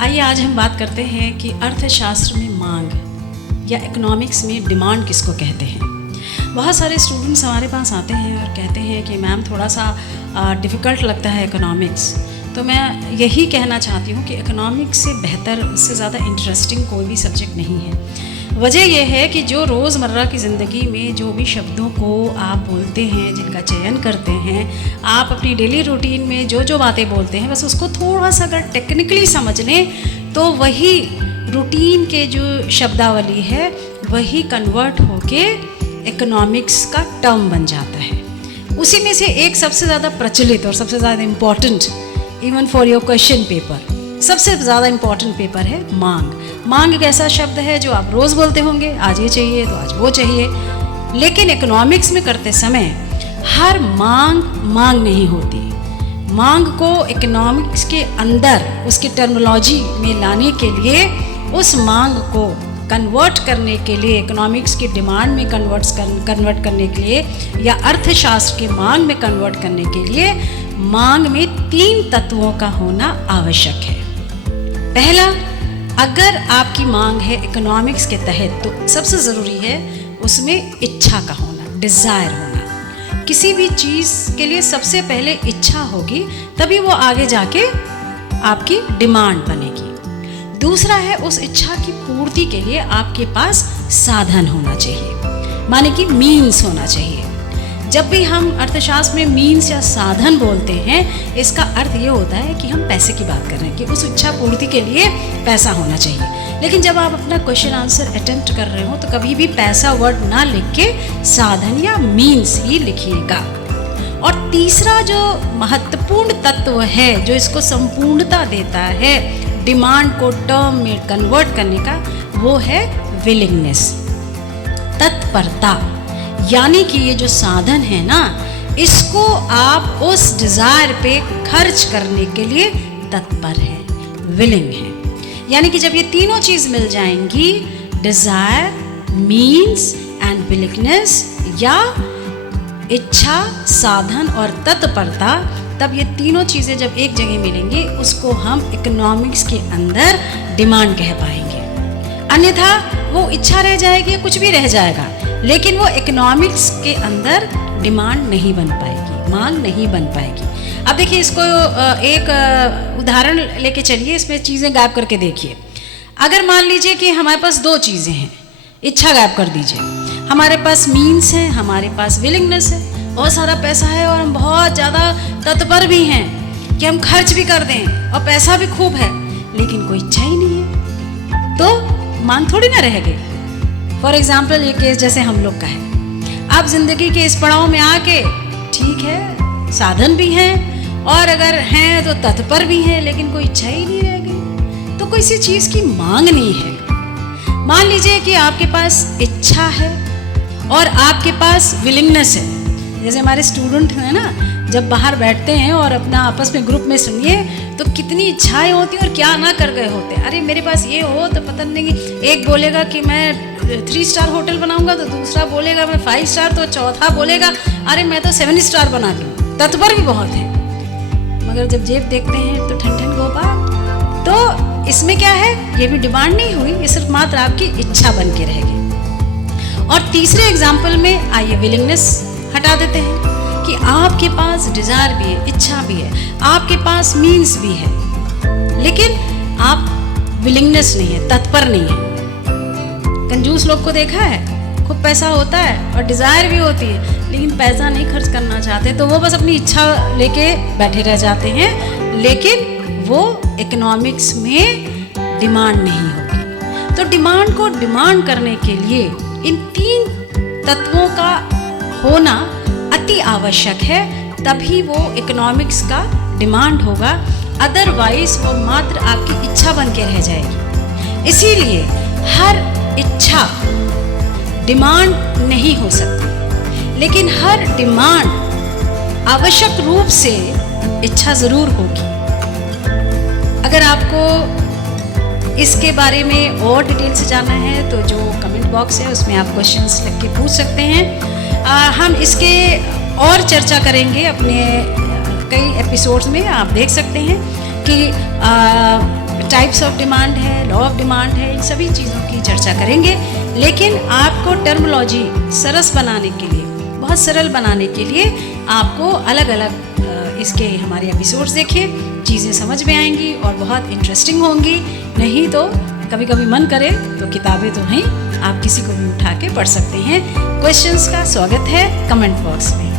आइए आज हम बात करते हैं कि अर्थशास्त्र में मांग या इकोनॉमिक्स में डिमांड किसको कहते हैं। बहुत सारे स्टूडेंट्स हमारे पास आते हैं और कहते हैं कि मैम थोड़ा सा डिफ़िकल्ट लगता है इकोनॉमिक्स। तो मैं यही कहना चाहती हूँ कि इकोनॉमिक्स से बेहतर, उससे ज़्यादा इंटरेस्टिंग कोई भी सब्जेक्ट नहीं है। वजह यह है कि जो रोज़मर्रा की ज़िंदगी में जो भी शब्दों को आप बोलते हैं, जिनका चयन करते हैं, आप अपनी डेली रूटीन में जो जो बातें बोलते हैं, बस उसको थोड़ा सा अगर टेक्निकली समझ लें तो वही रूटीन के जो शब्दावली है वही कन्वर्ट होके इकोनॉमिक्स का टर्म बन जाता है। उसी में से एक सबसे ज़्यादा प्रचलित और सबसे ज़्यादा important, even for your question paper, सबसे ज़्यादा इम्पॉर्टेंट पेपर है मांग। मांग एक ऐसा शब्द है जो आप रोज़ बोलते होंगे, आज ये चाहिए तो आज वो चाहिए। लेकिन इकोनॉमिक्स में करते समय हर मांग नहीं होती। मांग को इकोनॉमिक्स के अंदर उसकी टर्मिनोलॉजी में लाने के लिए, उस मांग को कन्वर्ट करने के लिए, इकोनॉमिक्स की डिमांड में कन्वर्ट करने के लिए या अर्थशास्त्र के मांग में कन्वर्ट करने के लिए मांग में 3 तत्वों का होना आवश्यक है। पहला, अगर आपकी मांग है इकोनॉमिक्स के तहत तो सबसे ज़रूरी है उसमें इच्छा का होना, डिज़ायर होना। किसी भी चीज़ के लिए सबसे पहले इच्छा होगी, तभी वो आगे जाके आपकी डिमांड बनेगी। दूसरा है उस इच्छा की पूर्ति के लिए आपके पास साधन होना चाहिए, माने कि मीन्स होना चाहिए। जब भी हम अर्थशास्त्र में मीन्स या साधन बोलते हैं, इसका अर्थ ये होता है कि हम पैसे की बात कर रहे हैं कि उस इच्छा पूर्ति के लिए पैसा होना चाहिए। लेकिन जब आप अपना क्वेश्चन आंसर अटेम्प्ट कर रहे हो तो कभी भी पैसा वर्ड ना लिख के साधन या मीन्स ही लिखिएगा। और तीसरा जो महत्वपूर्ण तत्व है जो इसको संपूर्णता देता है डिमांड को टर्म में कन्वर्ट करने का, वो है विलिंगनेस, तत्परता। यानी कि ये जो साधन है ना, इसको आप उस डिज़ायर पे खर्च करने के लिए तत्पर हैं, विलिंग हैं। यानी कि जब ये तीनों चीज़ मिल जाएंगी, डिज़ायर, मीन्स एंड विलिंगनेस, या इच्छा, साधन और तत्परता, तब ये तीनों चीज़ें जब एक जगह मिलेंगी उसको हम इकोनॉमिक्स के अंदर डिमांड कह पाएंगे। अन्यथा वो इच्छा रह जाएगी, कुछ भी रह जाएगा, लेकिन वो इकोनॉमिक्स के अंदर डिमांड नहीं बन पाएगी, मांग नहीं बन पाएगी। अब देखिए, इसको एक उदाहरण लेके चलिए, इसमें चीज़ें गायब करके देखिए। अगर मान लीजिए कि हमारे पास 2 चीज़ें हैं, इच्छा गायब कर दीजिए। हमारे पास मीन्स है, हमारे पास विलिंगनेस है, बहुत सारा पैसा है और हम बहुत ज़्यादा तत्पर भी हैं कि हम खर्च भी कर दें और पैसा भी खूब है, लेकिन कोई इच्छा ही नहीं है, तो मांग थोड़ी ना रह गई। फॉर एग्जाम्पल ये केस जैसे हम लोग का है। आप जिंदगी के इस पड़ाव में आके, ठीक है, साधन भी हैं और अगर हैं तो तत्पर भी हैं, लेकिन कोई इच्छा ही नहीं रह गई, तो कोई सी चीज़ की मांग नहीं है। मान लीजिए कि आपके पास इच्छा है और आपके पास विलिंगनेस है। जैसे हमारे स्टूडेंट हैं ना, जब बाहर बैठते हैं और अपना आपस में ग्रुप में सुनिए तो कितनी इच्छाएं होती हैं और क्या ना कर गए होते हैं। अरे मेरे पास ये हो तो पता नहीं, एक बोलेगा कि मैं 3 स्टार होटल बनाऊंगा, तो दूसरा बोलेगा मैं 5 स्टार, तो चौथा बोलेगा अरे मैं तो 7 स्टार बना लूँ। तत्पर भी बहुत है, मगर जब जेब देखते हैं तो ठन ठन गोपाल। तो इसमें क्या है, ये भी डिमांड नहीं हुई, ये सिर्फ मात्र आपकी इच्छा बन के रह गई। और तीसरे एग्जाम्पल में आइए विलिंगनेस हटा देते हैं कि आपके पास डिज़ायर भी है, इच्छा भी है, आपके पास मीन्स भी है, लेकिन आप विलिंगनेस नहीं है, तत्पर नहीं है। कंजूस लोग को देखा है, खूब पैसा होता है और डिज़ायर भी होती है, लेकिन पैसा नहीं खर्च करना चाहते, तो वो बस अपनी इच्छा लेके बैठे रह जाते हैं, लेकिन वो इकोनॉमिक्स में डिमांड नहीं होगी। तो डिमांड को डिमांड करने के लिए इन 3 तत्वों का होना अति आवश्यक है, तभी वो इकोनॉमिक्स का डिमांड होगा। अदरवाइज वो मात्र आपकी इच्छा बन के रह जाएगी। इसीलिए हर इच्छा डिमांड नहीं हो सकती, लेकिन हर डिमांड आवश्यक रूप से इच्छा ज़रूर होगी। अगर आपको इसके बारे में और डिटेल से जानना है तो जो कमेंट बॉक्स है उसमें आप क्वेश्चंस लिख के पूछ सकते हैं। हम इसके और चर्चा करेंगे अपने कई एपिसोड्स में। आप देख सकते हैं कि टाइप्स ऑफ डिमांड है, लॉ ऑफ डिमांड है, इन सभी चीज़ों की चर्चा करेंगे। लेकिन आपको टर्मोलॉजी सरस बनाने के लिए, बहुत सरल बनाने के लिए आपको अलग अलग इसके हमारे एपिसोड्स देखिए, चीज़ें समझ में आएंगी और बहुत इंटरेस्टिंग होंगी। नहीं तो कभी कभी मन करे तो किताबें तो हैं, आप किसी को भी उठा के पढ़ सकते हैं। क्वेश्चंस का स्वागत है कमेंट बॉक्स में।